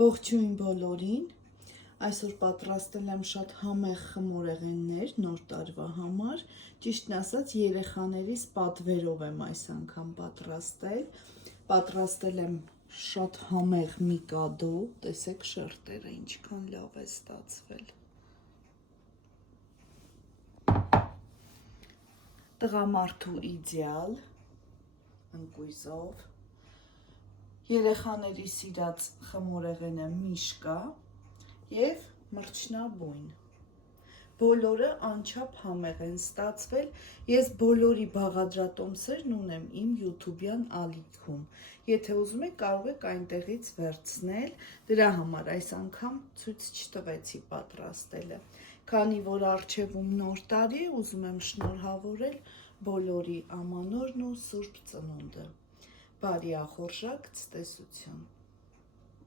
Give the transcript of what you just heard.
Ողջույն բոլորին, այսօր պատրաստել եմ շատ համեղ խմորեղեններ նոր տարվա համար, ճիշտն ասած երեխաներիս պատվերով եմ այս անգամ պատրաստել եմ շատ համեղ միկադո, տեսեք շերտերը ինչքան լավ է ստացվել, տղամարդու իդեալ, ընկույզով, երեխաների սիրած խմորեղենը միշկա և մրջնաբույն, բոլորը անչափ համեղ են ստացվել, ես բոլորի բաղադրատոմսերն ունեմ իմ յութուբյան ալիքում, եթե ուզում եք կարող եք այնտեղից վերցնել, դրա համար այս անգամ ցույց չտվեցի պատրաստելը, քանի որ առջևում նոր տարի է, ուզում եմ շնորհավորել բոլորի ամանորն ու Սուրբ Ծնունդը, բարի ախորժակ ցտեսություն։